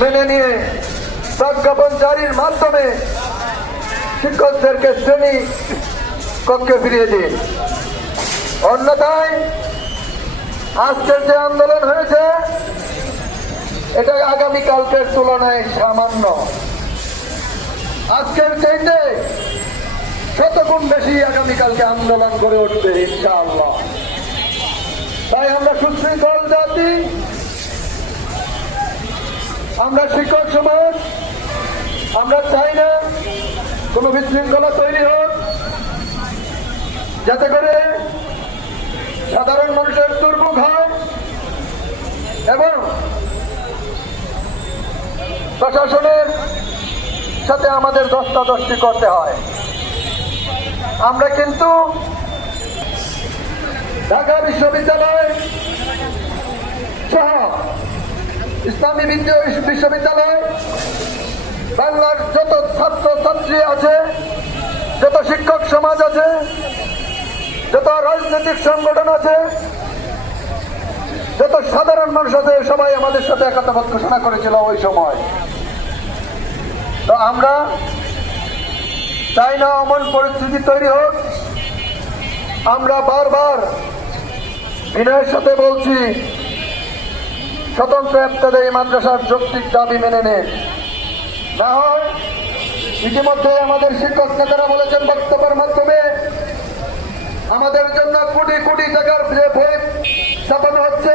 মেনে নিয়ে প্রজ্ঞাপন জারির মাধ্যমে শিক্ষকদেরকে শ্রেণী কক্ষে ফিরিয়ে দিন। অন্যথায় আজকের যে আন্দোলন হয়েছে এটা আগামীকালকের তুলনায় সামান্য, আজকের চাইতে শতগুণ বেশি আগামীকালকে আন্দোলন করে উঠবে ইনশাআল্লাহ। তাই আমরা সুশৃঙ্খল জাতি, আমরা শিক্ষক সমাজ, আমরা চাই না কোনো বিশৃঙ্খলা তৈরি হোক, যাতে করে সাধারণ মানুষের দুর্ভোগ হয় এবং প্রশাসনের সাথে আমাদের ধস্তাধস্তি করতে হয়। আমরা কিন্তু ঢাকা বিশ্ববিদ্যালয় সহ ইসলামী বিশ্ববিদ্যালয়, বাংলার যত ছাত্র ছাত্রী আছে, যত শিক্ষক সমাজ আছে, যত রাজনৈতিক সংগঠন আছে, যত সাধারণ মানুষ আছে, সবাই আমাদের সাথে একতাবাদ ঘোষণা করেছিল ওই সময়। তো আমরা চাই না এমন পরিস্থিতি তৈরি হোক। আমরা বারবার বিনয়ের সাথে বলছি, স্বতন্ত্র ইবতেদায়ী মাদ্রাসার যৌক্তিক দাবি মেনে নেন, না হয় ইতিমধ্যে আমাদের শিক্ষক নেতারা বলেছেন বক্তব্যের মাধ্যমে আমাদের জন্য কোটি কোটি টাকার যে বই ছাপানো হচ্ছে